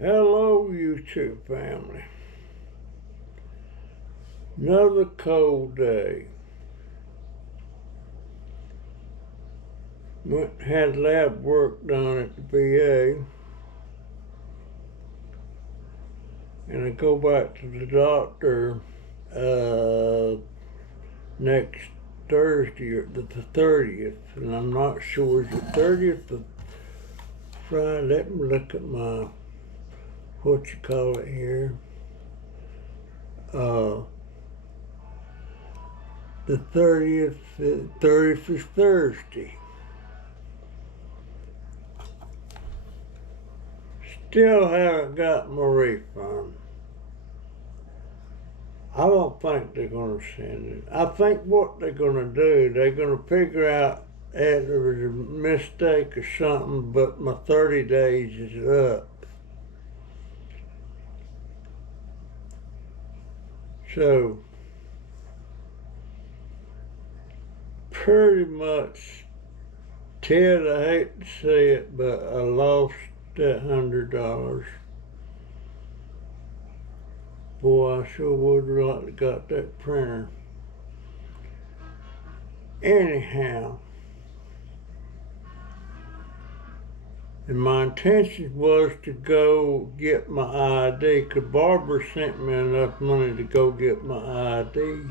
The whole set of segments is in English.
Hello, YouTube family. Another cold day. Had lab work done at the VA, and I go back to the doctor next Thursday, or the 30th, and I'm not sure, is it 30th or Friday? Let me look at my, what you call it here. The 30th is Thursday. Still haven't got my refund. I don't think they're going to send it. I think what they're going to do, they're going to figure out that there was a mistake or something, but my 30 days is up. So, pretty much, Ted, I hate to say it, but I lost that $100. Boy, I sure would have liked to got that printer. Anyhow, and my intention was to go get my ID, because Barbara sent me enough money to go get my ID.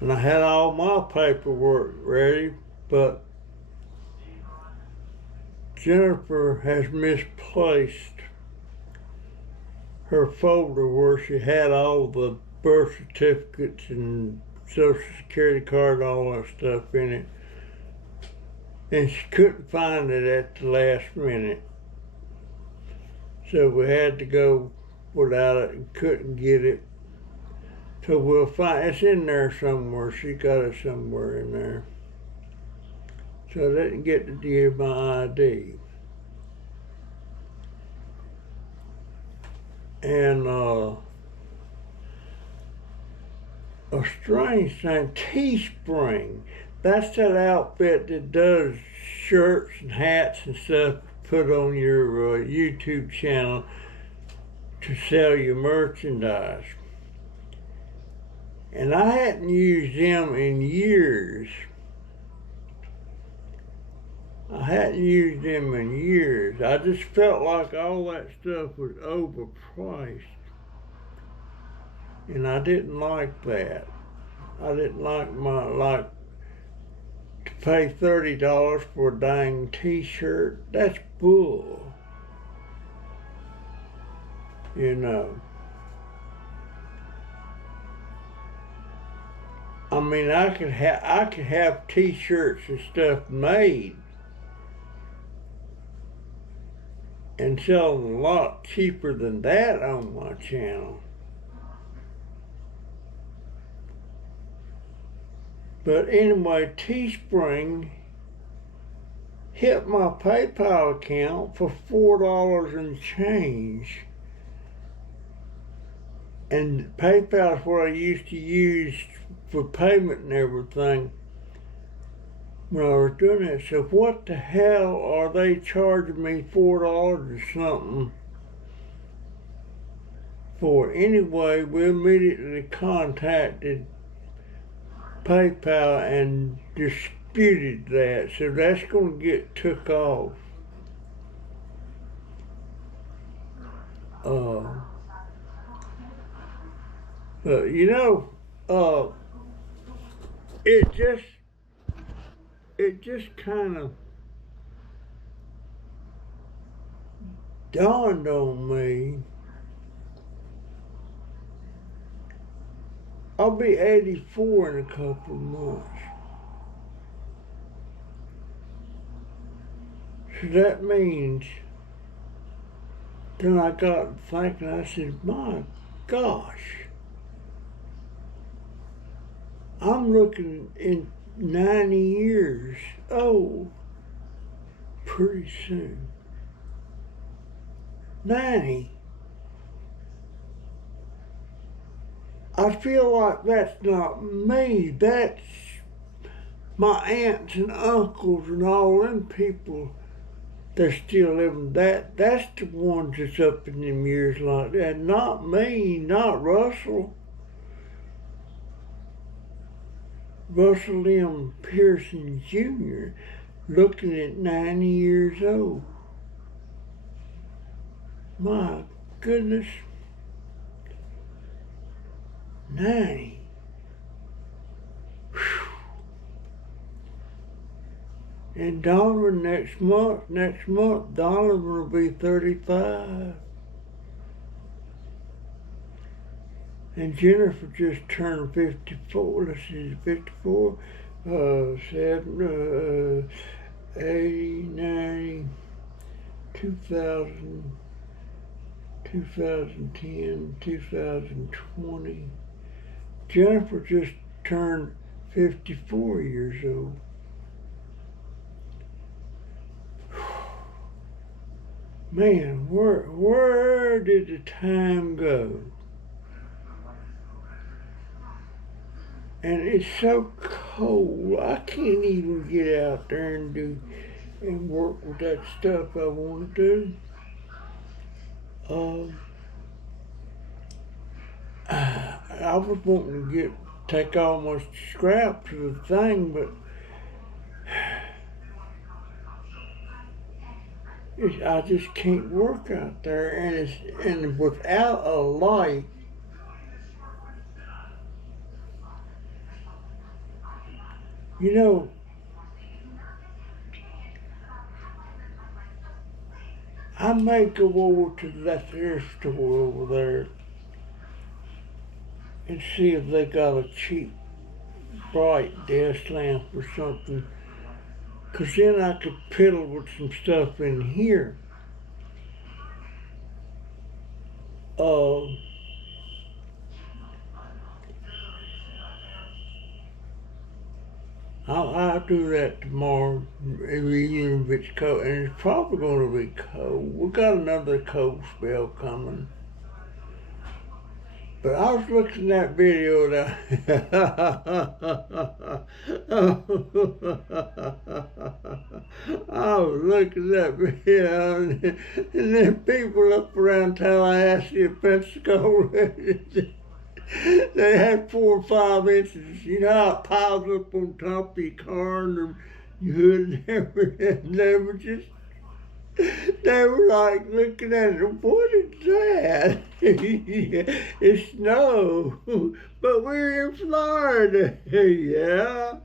And I had all my paperwork ready, but Jennifer has misplaced her folder where she had all the birth certificates and Social Security card and all that stuff in it. And she couldn't find it at the last minute. So we had to go without it and couldn't get it. So we'll find, it's in there somewhere. She got it somewhere in there. So I didn't get to give my ID. And a strange thing, Teespring, that's that outfit that does shirts and hats and stuff put on your YouTube channel to sell your merchandise. And I hadn't used them in years. I just felt like all that stuff was overpriced. And I didn't like that. I didn't like to pay $30 for a dang t-shirt. That's bull. You know. I mean, I could have t-shirts and stuff made and sell them a lot cheaper than that on my channel. But anyway, Teespring hit my PayPal account for $4 and change. And PayPal is what I used to use for payment and everything when I was doing it. So what the hell are they charging me $4 or something for? Anyway, we immediately contacted PayPal and disputed that. So that's going to get took off. But you know, it just kind of dawned on me. I'll be 84 in a couple of months. So that means, then I got thinking, I said, my gosh, I'm looking in 90 years old pretty soon. 90. I feel like that's not me. That's my aunts and uncles and all them people they're still living. That's the ones that's up in them years like that. Not me, not Russell. Russell M. Pearson Jr. looking at 90 years old. My goodness. 90. Whew. And Donovan next month, Donovan will be 35. And Jennifer just turned 54. Let's see, 54, 80, 90, 2000, 2010, 2020. Jennifer just turned 54 years old. Man, where did the time go? And it's so cold. I can't even get out there and work with that stuff I want to do. I was wanting to take all my scraps of the thing, but I just can't work out there, and without a light. You know, I may go over to that thrift store over there and see if they got a cheap, bright desk lamp or something. 'Cause then I could piddle with some stuff in here. I'll do that tomorrow, even if it's cold, and it's probably going to be cold. We got another cold spell coming. But I was looking at that video I was looking at that video, and then people up around Tallahassee and Pensacola, they had 4 or 5 inches. You know how it piles up on top of your car and your hood and everything. They were like looking at it. What is that? It's snow, but we're in Florida. Yeah,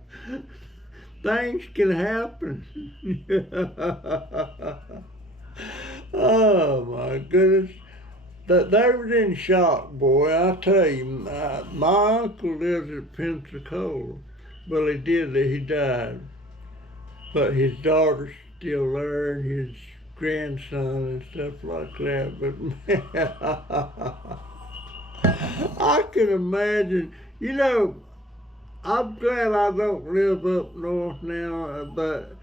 things can happen. Oh my goodness. They was in shock, boy. I tell you, my uncle lives in Pensacola. Well, he died. But his daughter's still there, and his grandson and stuff like that. But I can imagine, you know, I'm glad I don't live up north now, but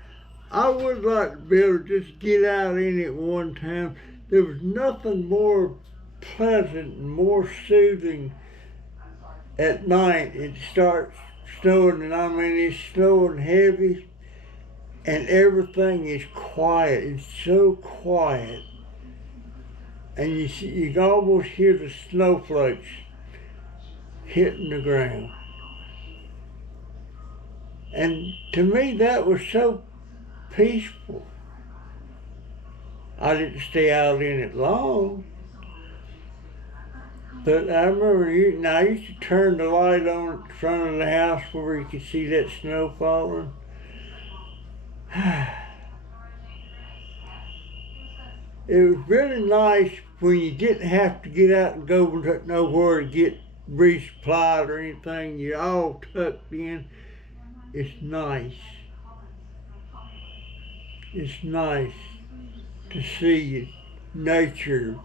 I would like to be able to just get out in it one time. There was nothing more pleasant and more soothing at night. It starts snowing, and I mean it's snowing heavy, and everything is quiet. It's so quiet, and you can almost hear the snowflakes hitting the ground. And to me, that was so peaceful. I didn't stay out in it long. But I remember, I used to turn the light on in front of the house where you could see that snow falling. It was really nice when you didn't have to get out and go nowhere to get resupplied or anything. You're all tucked in. It's nice. It's nice to see nature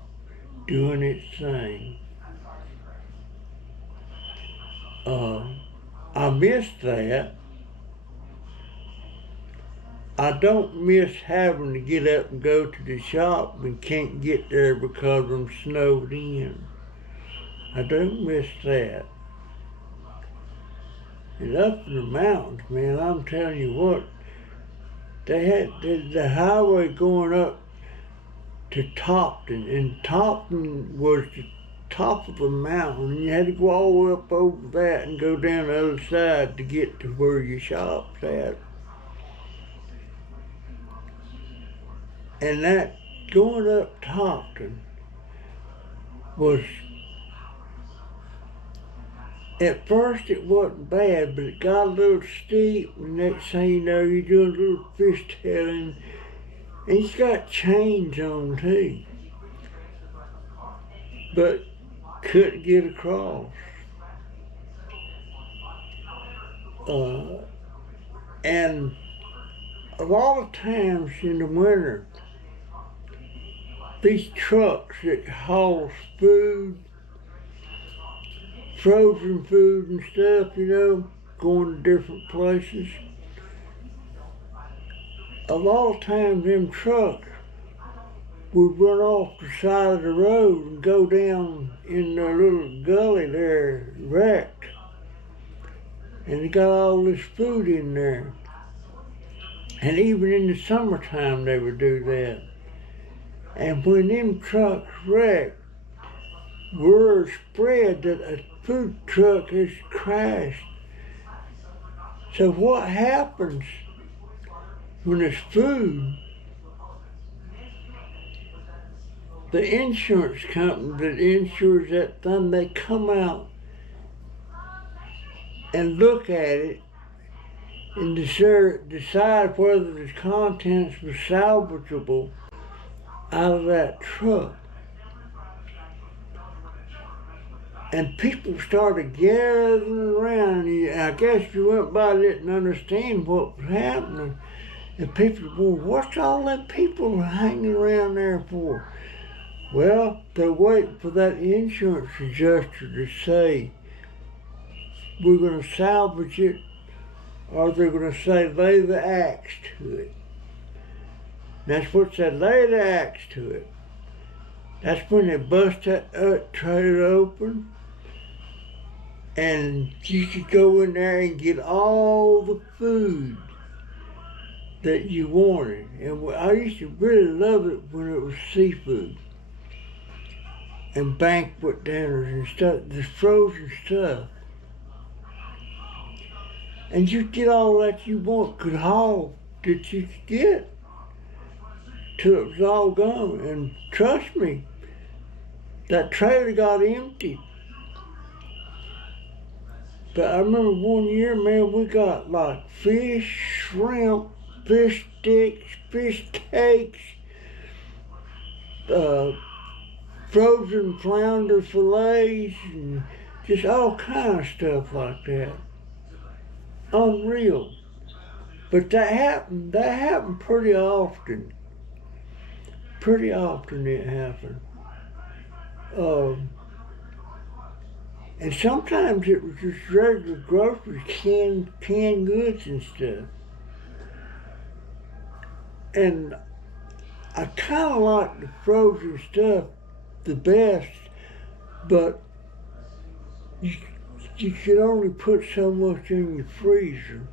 doing its thing. I miss that. I don't miss having to get up and go to the shop and can't get there because I'm snowed in. I don't miss that. And up in the mountains, man, I'm telling you what, they had the highway going up to Topton, and Topton was the top of the mountain. You had to go all the way up over that and go down the other side to get to where your shop's at. And that going up Topton was, at first it wasn't bad, but it got a little steep, and next thing you know, you're doing a little fishtailing, and he's got chains on too, but couldn't get across. And a lot of times in the winter, these trucks that haul food, frozen food and stuff, you know, going to different places, a lot of times them trucks would run off the side of the road and go down in their little gully there, wrecked. And they got all this food in there. And even in the summertime they would do that. And when them trucks wrecked, word spread that a food truck has crashed. So what happens when there's food? The insurance company that insures that thing, they come out and look at it and decide whether the contents were salvageable out of that truck. And people started gathering around. And I guess you went by didn't understand what was happening. And people were, what's all them people hanging around there for? Well, they're waiting for that insurance adjuster to say, we're going to salvage it, or they're going to say, lay the axe to it. That's what said, lay the axe to it. That's when they bust that trailer open, and you could go in there and get all the food that you wanted. And I used to really love it when it was seafood and banquet dinners and stuff, this frozen stuff. And you get all that you want, could haul that you could get till it was all gone. And trust me, that trailer got emptied. But I remember one year, man, we got like fish, shrimp, fish sticks, fish cakes, frozen flounder fillets, and just all kind of stuff like that. Unreal. But that happened pretty often. Pretty often it happened. And sometimes it was just regular groceries, canned goods and stuff. And I kind of like the frozen stuff the best, but you could only put so much in your freezer.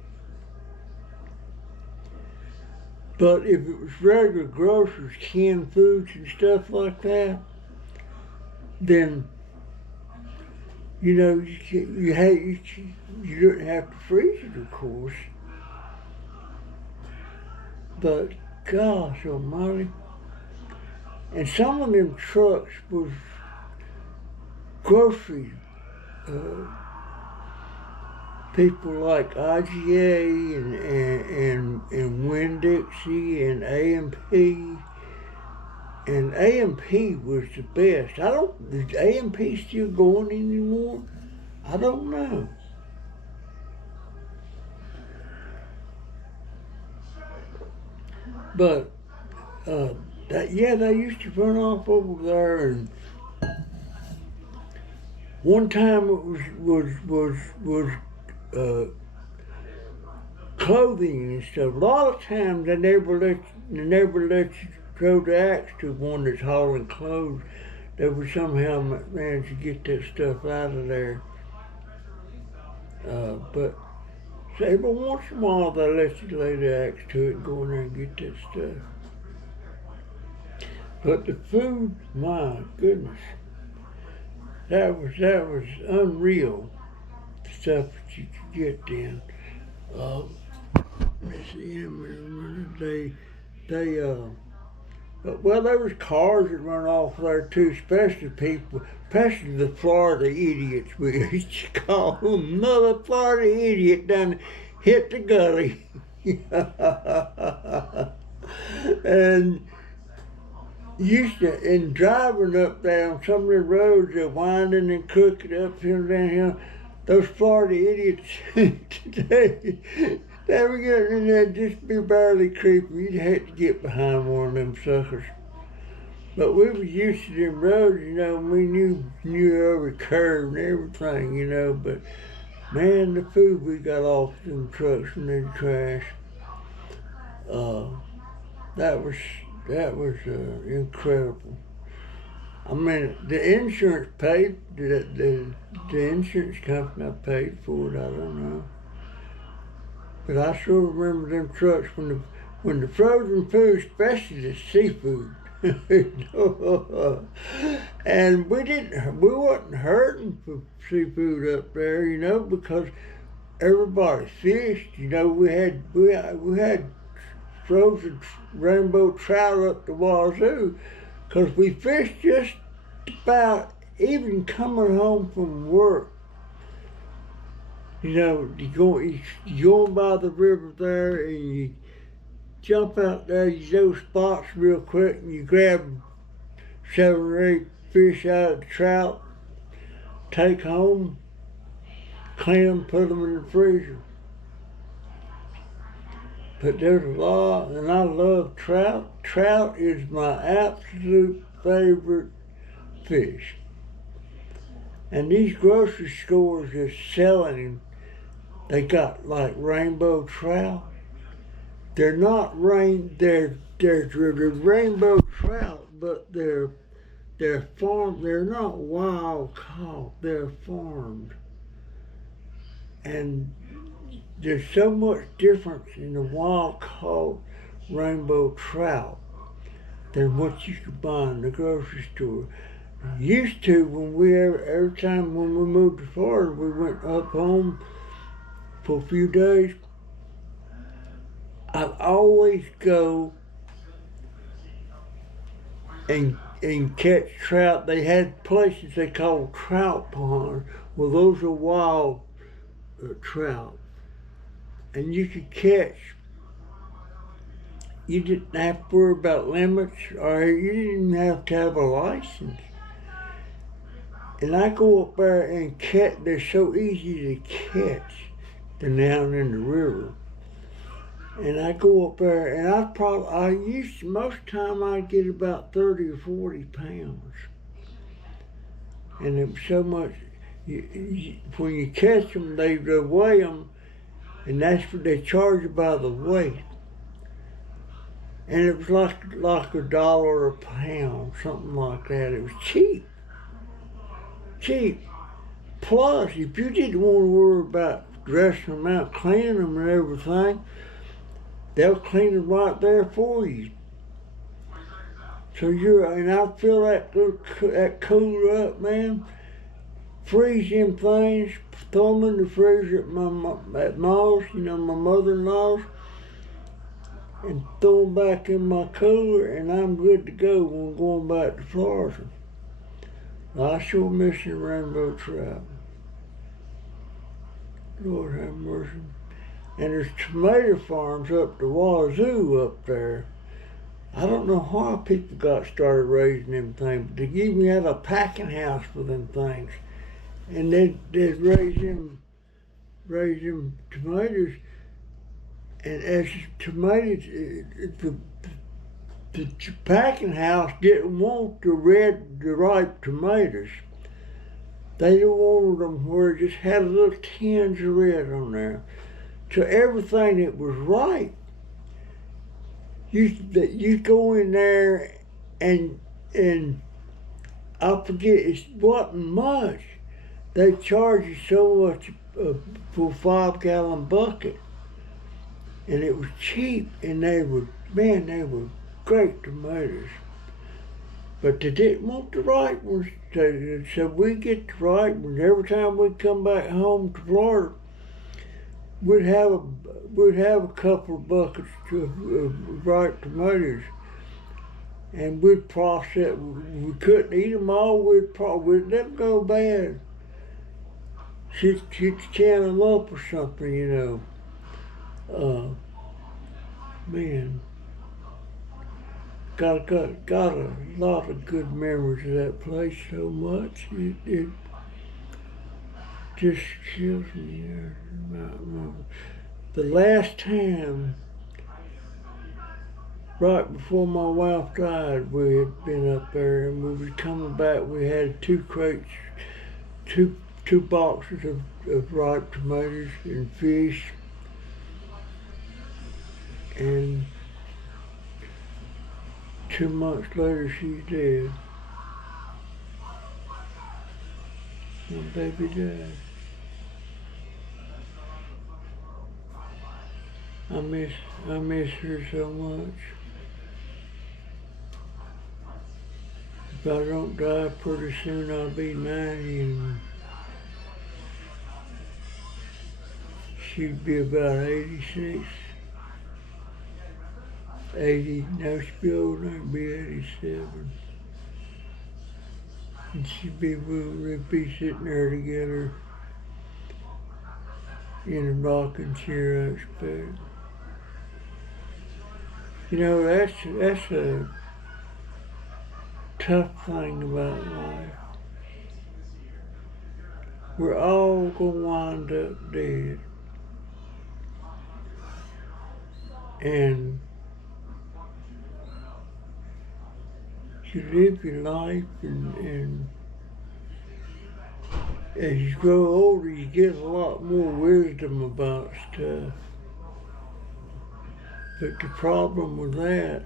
But if it was regular groceries, canned foods and stuff like that, then, you know, you didn't have to freeze it, of course. But gosh almighty. And some of them trucks was grocery people like IGA and Winn-Dixie and A&P. And A&P was the best. Is A&P still going anymore? I don't know. But they used to run off over there, and one time it was clothing and stuff. A lot of times they never let you throw the axe to one that's hauling clothes. They would somehow manage to get that stuff out of there. But So every once in a while they let you lay the axe to it and go in there and get that stuff. But the food, my goodness, that was unreal. The stuff that you could get then. Let's see, well, there was cars that run off there too, especially the Florida idiots. We used to call them another Florida idiot done hit the gully. And in driving up there on some of the roads, they're winding and crooked uphill and downhill. Those Florida idiots today, they were getting in there just be barely creeping. You'd hate to get behind one of them suckers. But we was used to them roads, and we knew every curve and everything, but man, the food we got off them trucks when they crashed, that was incredible. I mean, the insurance paid, the insurance company paid for it, I don't know. But I sure remember them trucks when the frozen food, especially the seafood, and we wasn't hurting for seafood up there, because everybody fished. We had frozen rainbow trout up the wazoo, because we fished just about even coming home from work. You go by the river there and you jump out there, you do spots real quick and you grab 7 or 8 fish out of the trout, take home, clean them, put them in the freezer. But there's a lot, and I love trout. Trout is my absolute favorite fish. And these grocery stores are selling them. They got like rainbow trout. They're not they're rainbow trout, but they're farmed. They're not wild caught. They're farmed. And there's so much difference in the wild caught rainbow trout than what you could buy in the grocery store. Used to, every time when we moved to Florida, we went up home for a few days. I'd always go and catch trout. They had places they called trout ponds. Well, those are wild trout. And you could catch. You didn't have to worry about limits, or you didn't have to have a license. And I go up there and catch. They're so easy to catch down in the river. And I go up there, and most time I'd get about 30 or 40 pounds. And it was so much. When you catch them, they weigh them, and that's what they charge you by the weight. And it was like $1 a pound, something like that. It was cheap. Plus, if you didn't want to worry about dressing them out, cleaning them and everything, they'll clean them right there for you. So and I'll fill that cooler up, man. Freeze them things, throw them in the freezer at Ma's, my mother-in-law's, and throw them back in my cooler, and I'm good to go when I'm going back to Florida. I sure miss the rainbow trout. Lord have mercy. And there's tomato farms up the wazoo up there. I don't know why people got started raising them things, but they even had a packing house for them things. And they'd raise them tomatoes. And as tomatoes, the packing house didn't want the ripe tomatoes. They wanted them where it just had little tinge of red on there. So everything that was ripe, you go in there and I forget, it wasn't much. They charge you so much a full 5-gallon bucket, and it was cheap, and they were great tomatoes. But they didn't want the ripe ones, so we get the ripe ones. Every time we come back home to Florida, we'd have a couple of buckets of ripe tomatoes, and we'd process. We couldn't eat them all. We'd let them go bad. She'd can them up or something, you know. Man, got a lot of good memories of that place. So much it just kills me. The last time, right before my wife died, we had been up there, and we was coming back. We had 2 crates, two boxes of ripe tomatoes and fish, and 2 months later she's dead. My baby died. I miss her so much. If I don't die pretty soon, I'll be 90, and she'd be about 86. 80, now she'd be old enough to be 87. And we'd be sitting there together in a rocking chair, I expect. You know, that's a tough thing about life. We're all gonna wind up dead. And you live your life, and as you grow older, you get a lot more wisdom about stuff. But the problem with that,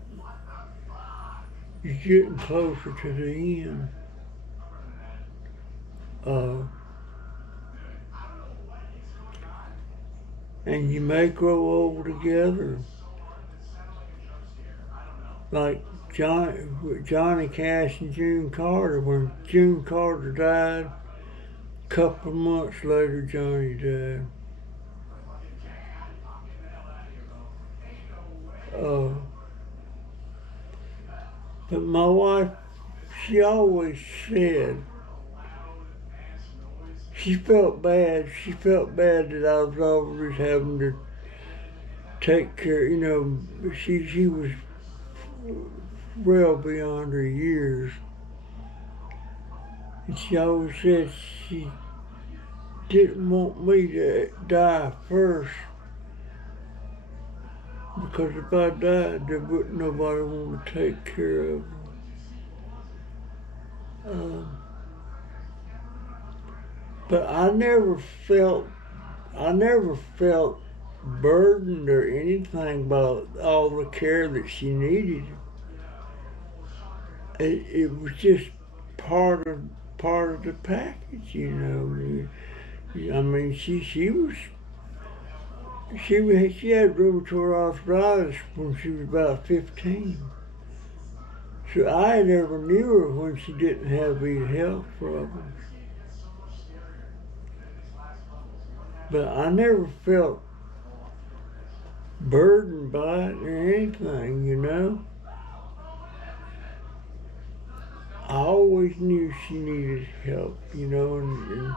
you're getting closer to the end. And you may grow old together. Like Johnny Cash and June Carter. When June Carter died, a couple of months later, Johnny died. But my wife, she always said, she felt bad that I was always having to take care, you know. She was well beyond her years. And she always said she didn't want me to die first, because if I died, there wouldn't nobody want to take care of her. But I never felt burdened or anything about all the care that she needed. It was just part of the package, you know. I mean, she had rheumatoid arthritis when she was about 15. So I never knew her when she didn't have these health problems. But I never felt burdened by it or anything, you know. I always knew she needed help, you know, and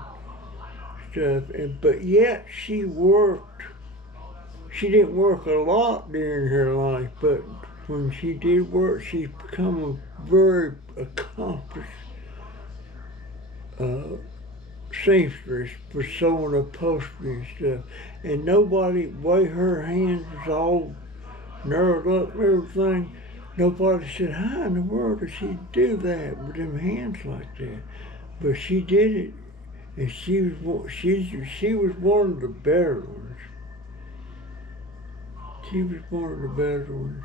stuff. But yet she worked. She didn't work a lot during her life, but when she did work, she's become a very accomplished seamstress for sewing upholstery and stuff. And nobody, the way her hands was all knurled up and everything, nobody said, how in the world did she do that with them hands like that? But she did it, and she was one of the better ones. She was one of the better ones.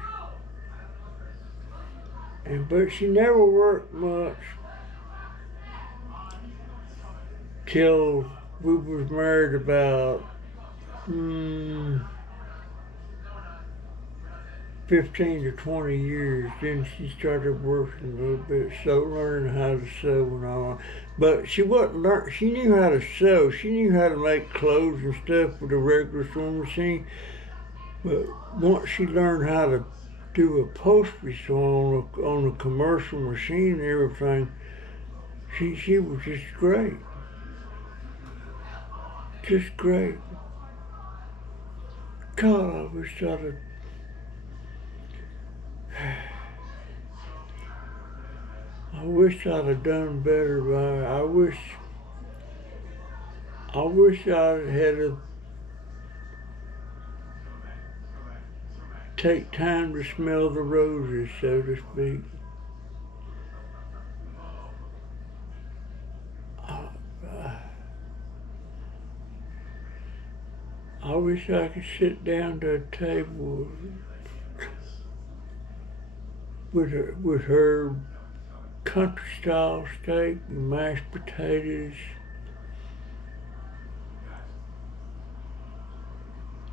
But she never worked much till we was married about 15 to 20 years. Then she started working a little bit, so learning how to sew and all. But she wasn't learn. She knew how to sew. She knew how to make clothes and stuff with a regular sewing machine. But once she learned how to do upholstery sewing on a commercial machine and everything, she was just great. Just great. God, I wish I'd have. I wish I'd have done better by her. I wish I had to take time to smell the roses, so to speak. I wish I could sit down to a table with her country style steak and mashed potatoes.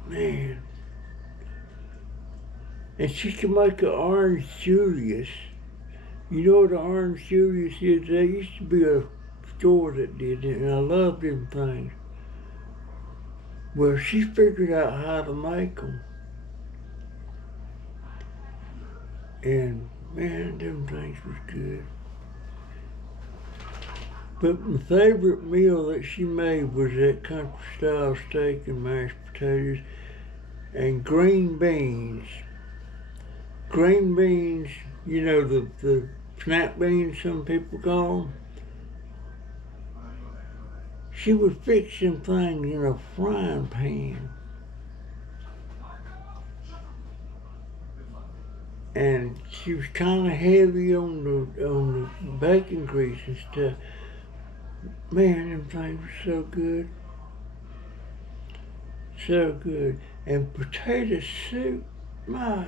Man. And she can make an orange Julius. You know what an orange Julius is? There used to be a store that did it, and I loved them things. Well, she figured out how to make them. And man, them things was good. But my favorite meal that she made was that country style steak and mashed potatoes and green beans. Green beans, you know, the snap beans some people call them. She would fix them things in a frying pan. And she was kind of heavy on the bacon grease and stuff. Man, them things were so good. So good. And potato soup, my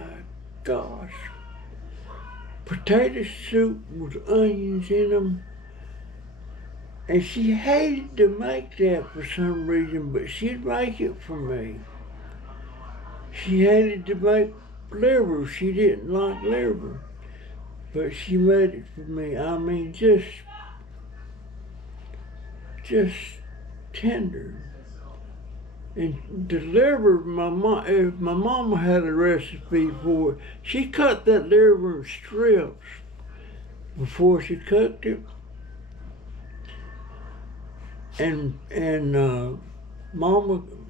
gosh. Potato soup with onions in them. And she hated to make that for some reason, but she'd make it for me. She hated to make liver. She didn't like liver, but she made it for me. I mean, just tender. And the liver, my mama had a recipe for it. She cut that liver in strips before she cooked it. And my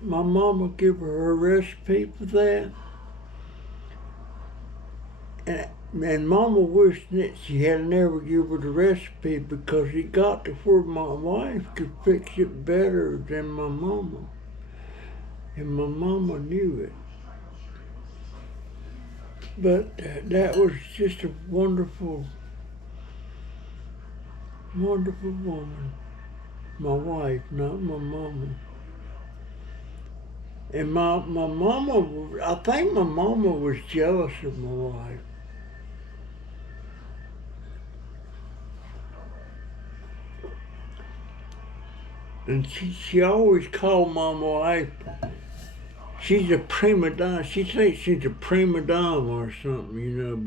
mama gave her a recipe for that. And Mama wished that she had never given her the recipe because it got to where my wife could fix it better than my mama. And my mama knew it. But that was just a wonderful, wonderful woman. My wife, not my mama. And my mama, I think my mama was jealous of my wife. And she always called my wife, she's a prima donna. She thinks she's a prima donna or something, you know,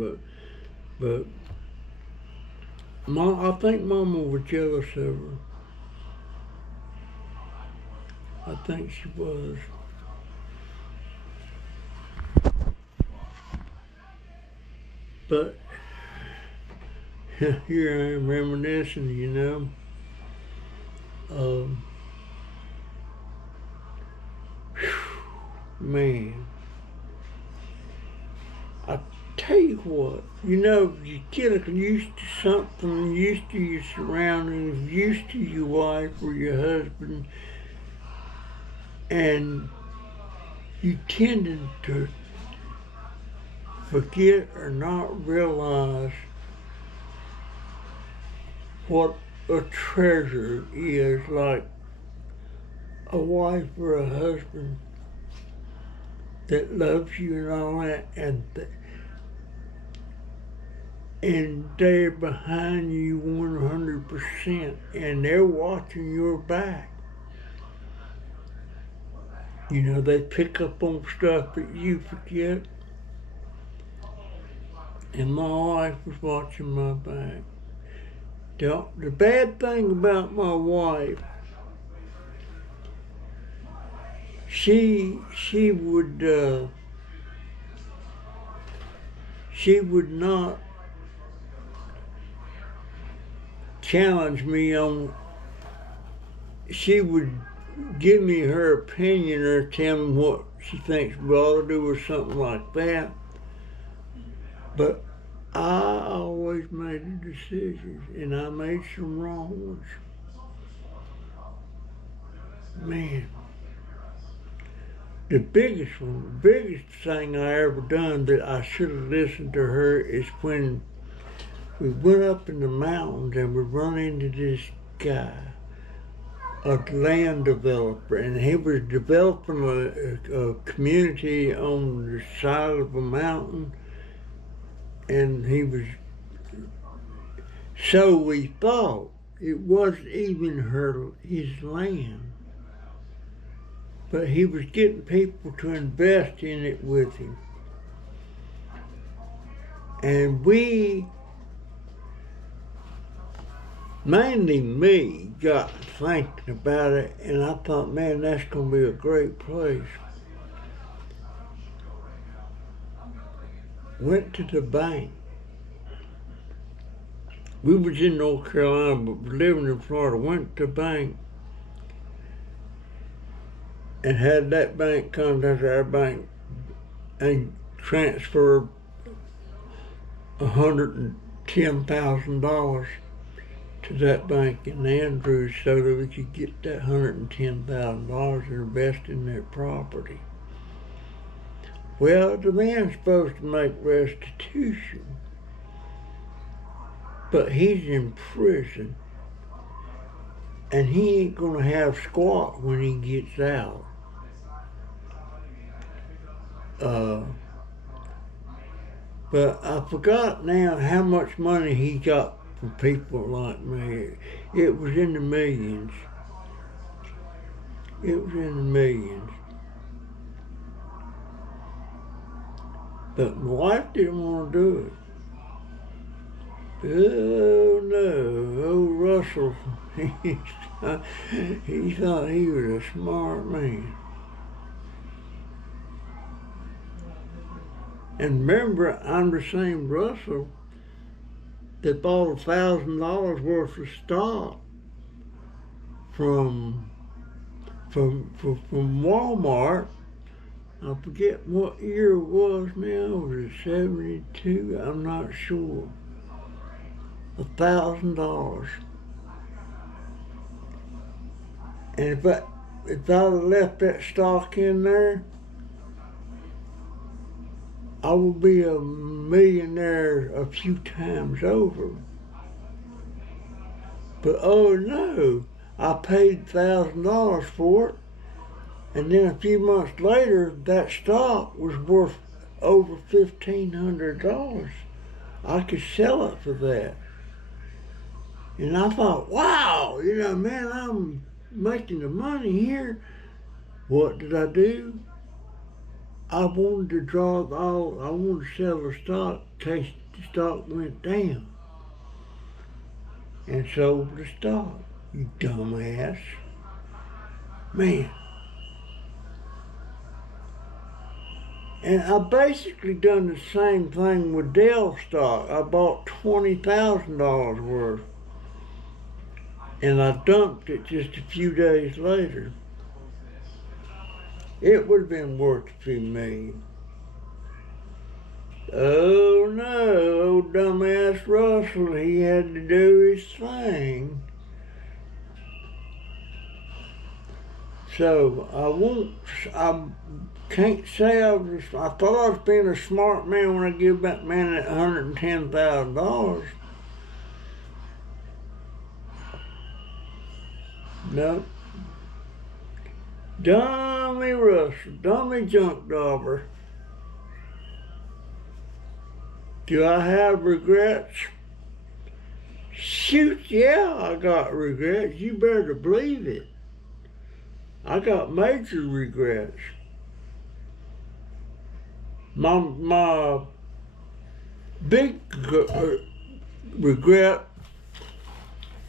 but I think Mama was jealous of her. I think she was. But here I am reminiscing, you know. Man, I tell you what, you know, you get used to something, used to your surroundings, used to your wife or your husband, and you tend to forget or not realize what a treasure is, like a wife or a husband that loves you and all that, and they're behind you 100%, and they're watching your back. You know, they pick up on stuff that you forget. And my wife was watching my back. The bad thing about my wife, she would not challenge me on. She would give me her opinion or tell me what she thinks we ought to do or something like that. But I always made the decisions, and I made some wrong ones. Man, the biggest thing I ever done that I should have listened to her is when we went up in the mountains and we run into this guy, a land developer, and he was developing a community on the side of a mountain, and so we thought it wasn't even his land, but he was getting people to invest in it with him. And mainly me, got thinking about it, and I thought, man, that's going to be a great place. Went to the bank. We was in North Carolina, but living in Florida. Went to the bank and had that bank contact our bank and transfer $110,000 to that bank in Andrews so that we could get that $110,000 and invest in that property. Well, the man's supposed to make restitution, but he's in prison, and he ain't gonna have squat when he gets out. But I forgot now how much money he got from people like me. It was in the millions. It was in the millions. But my wife didn't want to do it. Oh no, old Russell, he thought he was a smart man. And remember, I'm the same Russell that bought $1,000 worth of stock from Walmart. I forget what year it was now. Was it 72? I'm not sure. $1,000. And if I'd have left that stock in there, I would be a millionaire a few times over. But oh no, I paid $1,000 for it, and then a few months later, that stock was worth over $1,500. I could sell it for that. And I thought, wow, man, I'm making the money here. What did I do? I wanted to I wanted to sell the stock in case the stock went down. And sold the stock, you dumbass. Man. And I basically done the same thing with Dell stock. I bought $20,000 worth. And I dumped it just a few days later. It would have been worth a few million. Oh no, old dumbass Russell, he had to do his thing. So I can't say I thought I was being a smart man when I gave that man that $110,000. No. Dummy Russell, dummy junk dauber. Do I have regrets? Shoot, yeah, I got regrets. You better believe it. I got major regrets. My big regret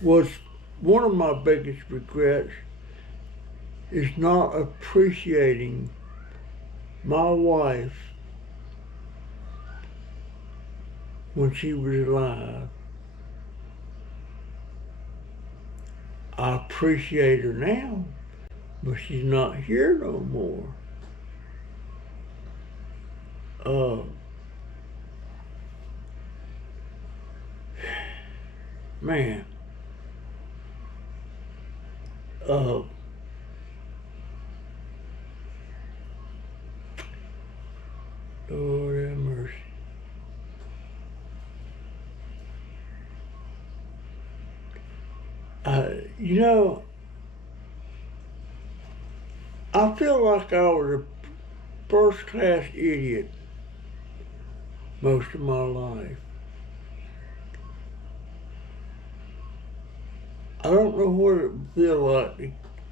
was, one of my biggest regrets is not appreciating my wife when she was alive. I appreciate her now, but she's not here no more. Man, Lord have mercy. You know, I feel like I was a first-class idiot most of my life. I don't know what it would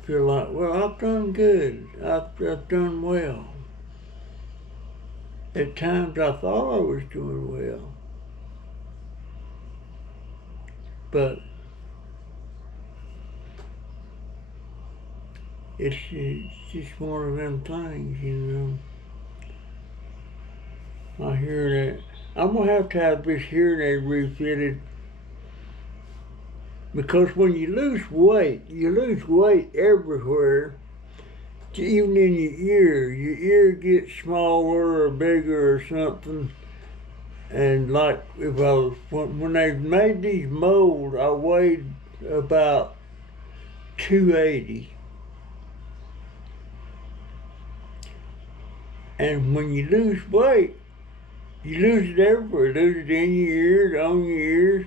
feel like, well, I've done good. I've done well. At times I thought I was doing well. But it's just one of them things, you know. My hearing aid, I'm gonna have this hearing aid refitted, because when you lose weight everywhere, even in your ear gets smaller or bigger or something. And like when they made these molds, I weighed about 280. And when you lose weight, you lose it everywhere. You lose it in your ears, on your ears.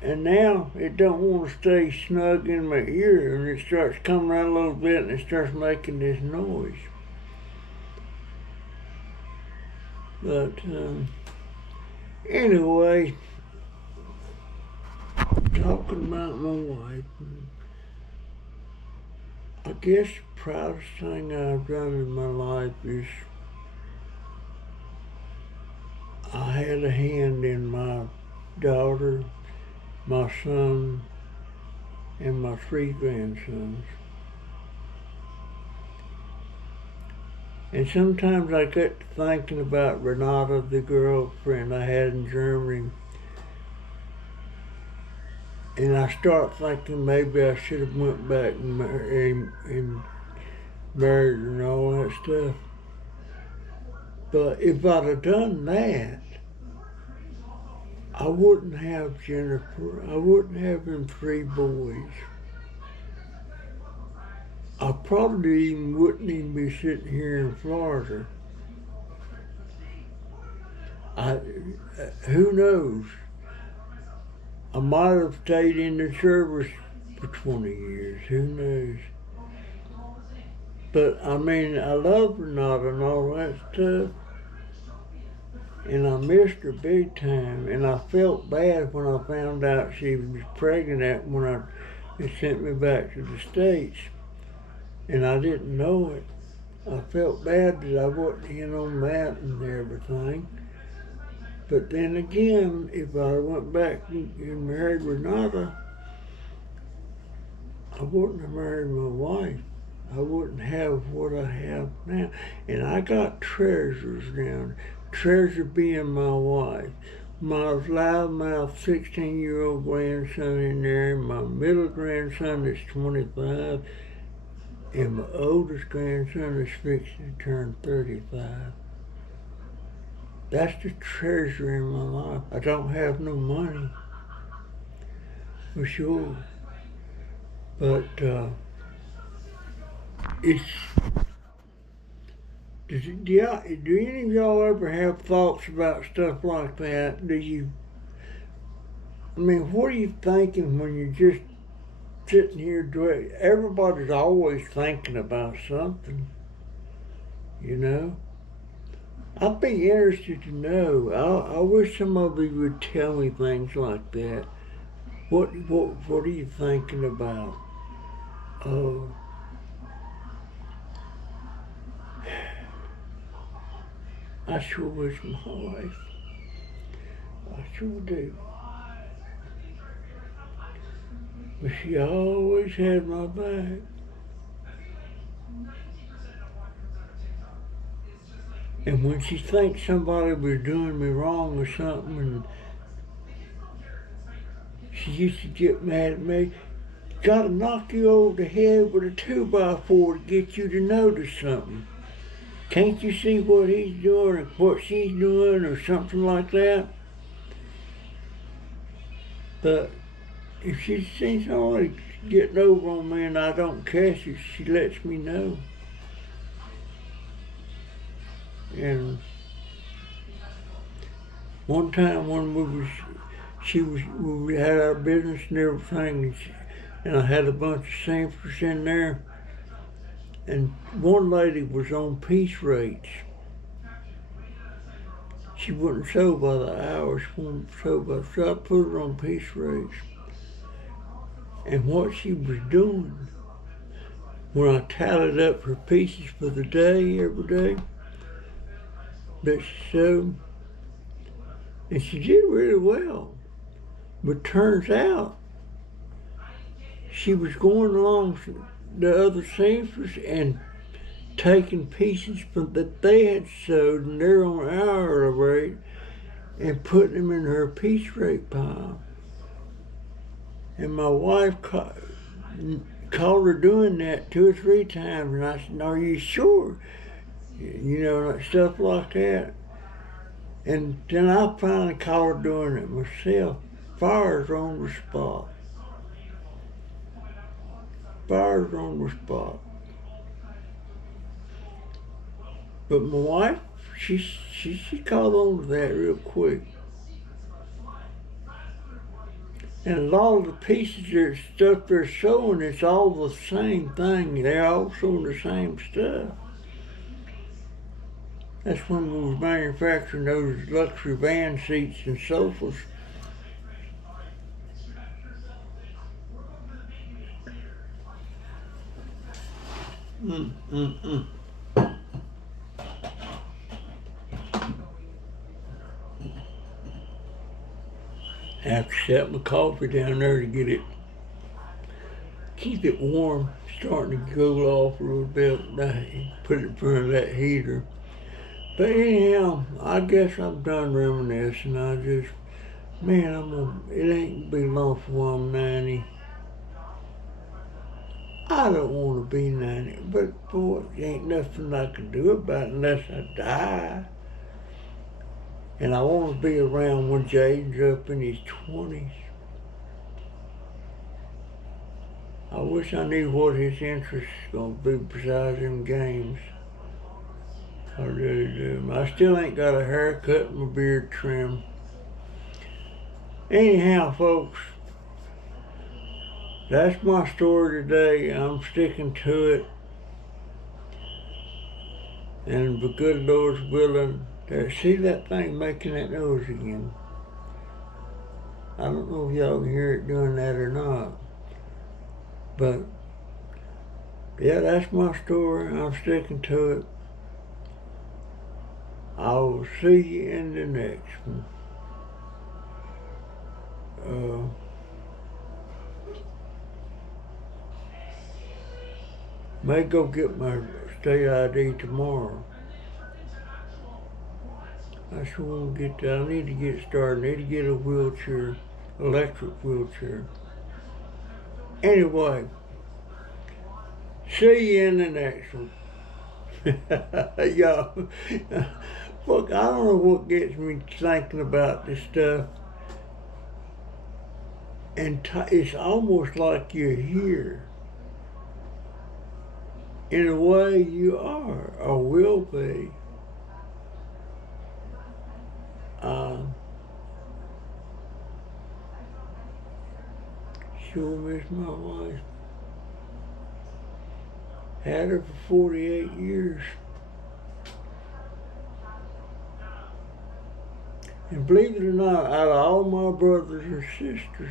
And now it don't want to stay snug in my ear, and it starts coming out a little bit, and it starts making this noise. But anyway, talking about my wife, I guess the proudest thing I've done in my life is I had a hand in my daughter, my son, and my 3 grandsons. And sometimes I get to thinking about Renata, the girlfriend I had in Germany, and I start thinking maybe I should have went back and married her and all that stuff. But if I'd have done that, I wouldn't have Jennifer. I wouldn't have them 3 boys. I probably wouldn't even be sitting here in Florida. Who knows? I might have stayed in the service for 20 years. Who knows? But I mean, I love Renata and all that stuff. And I missed her big time, and I felt bad when I found out she was pregnant when they sent me back to the States, and I didn't know it. I felt bad that I wasn't in on that and everything. But then again, if I went back and married Renata, I wouldn't have married my wife. I wouldn't have what I have now. And I got treasures now. Treasure being my wife, my loudmouth 16-year-old grandson in there, my middle grandson that's 25, and my oldest grandson is fixing to turn 35. That's the treasure in my life. I don't have no money, for sure, but it's. Do any of y'all ever have thoughts about stuff like that? I mean, what are you thinking when you're just sitting here? Everybody's always thinking about something, you know? I'd be interested to know. I wish some of you would tell me things like that. What are you thinking about? I sure wish my wife. I sure do. But she always had my back. And when she thinks somebody was doing me wrong or something, and she used to get mad at me, gotta knock you over the head with a 2x4 to get you to notice something. Can't you see what he's doing or what she's doing or something like that? But if she sees somebody getting over on me and I don't catch it, she lets me know. And one time when we had our business and everything, and I had a bunch of seamstress in there, and one lady was on piece rates. She wouldn't sew by the hour, she wouldn't sew by, so I put her on piece rates. And what she was doing, when I tallied up her pieces for the day, every day, that she sewed, and she did really well. But turns out, she was going along the other seamstress and taking pieces that they had sewed and they're on hourly rate and putting them in her piece rate pile. And my wife caught her doing that 2 or 3 times, and I said, "Are you sure?" You know, like stuff like that. And then I finally caught her doing it myself. Fires on the spot. Fires on the spot. But my wife, she caught on to that real quick. And a lot of the pieces or stuff they're sewing, it's all the same thing. They're all sewing the same stuff. That's when we was manufacturing those luxury van seats and sofas. I have to set my coffee down there to keep it warm, starting to cool off a little bit. Put it in front of that heater. But anyhow, I guess I'm done reminiscing. It ain't gonna be long before I'm 90. I don't want to be 90, but boy, ain't nothing I can do about it unless I die. And I want to be around when Jaden's up in his 20s. I wish I knew what his interest is going to be besides them games. I really do. I still ain't got a haircut and my beard trimmed. Anyhow, folks, that's my story today. I'm sticking to it. And the good Lord's willing, see that thing making that noise again. I don't know if y'all can hear it doing that or not. But, yeah, that's my story. I'm sticking to it. I will see you in the next one. May go get my state ID tomorrow. I sure want to get that. I need to get started. I need to get a wheelchair, electric wheelchair. Anyway, see you in the next one. Y'all, look, I don't know what gets me thinking about this stuff. And it's almost like you're here. In a way, you are, or will be. Sure miss my wife. Had her for 48 years. And believe it or not, out of all my brothers and sisters,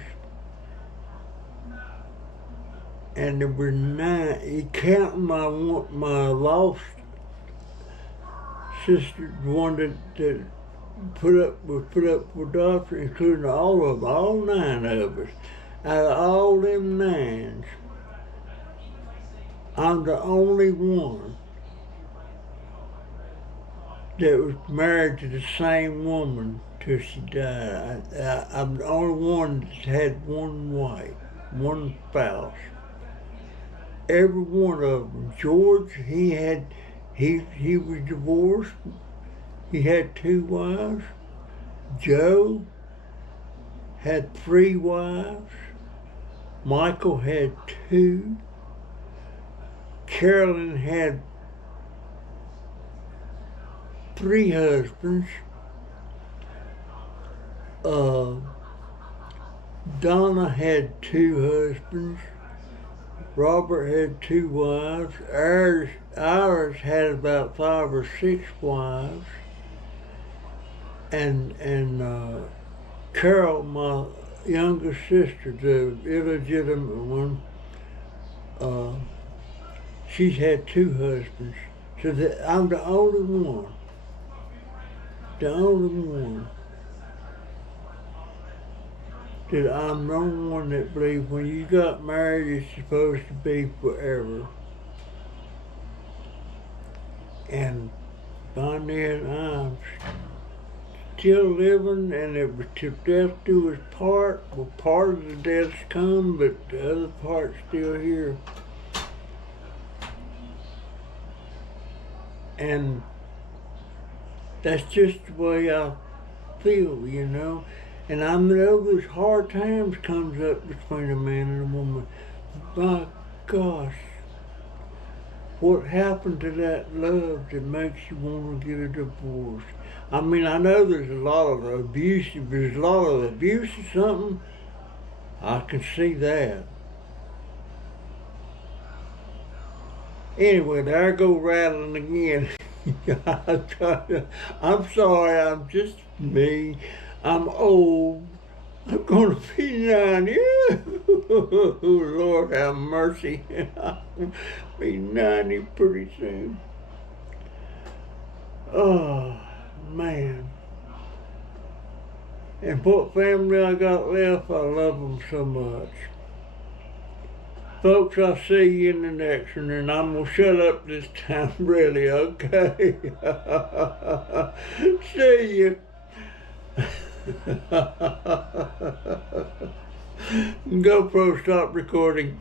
and there were 9, counting my lost sister, the one that was put up for adoption, including all of them, all 9 of us. Out of all them 9s, I'm the only one that was married to the same woman till she died. I'm the only one that had one wife, one spouse. Every one of them. George, he was divorced. He had 2 wives. Joe had 3 wives. Michael had 2. Carolyn had 3 husbands. Donna had 2 husbands. Robert had 2 wives. Ours had about 5 or 6 wives. And Carol, my younger sister, the illegitimate one, she's had 2 husbands. So I'm the only one. The only one. That I'm the only one that believes when you got married, it's supposed to be forever. And by then, I'm still living, and it was till death do us part. Well, part of the death's come, but the other part's still here. And that's just the way I feel, you know. And I know there's hard times comes up between a man and a woman. My gosh, what happened to that love that makes you want to get a divorce? I mean, I know there's a lot of abuse. If there's a lot of abuse or something, I can see that. Anyway, there I go rattling again. I'm sorry, I'm just me. I'm old. I'm going to be 90. Oh, Lord have mercy. I'll be 90 pretty soon. Oh, man. And what family I got left, I love them so much. Folks, I'll see you in the next one, and I'm going to shut up this time, really, okay? See you. GoPro, stop recording.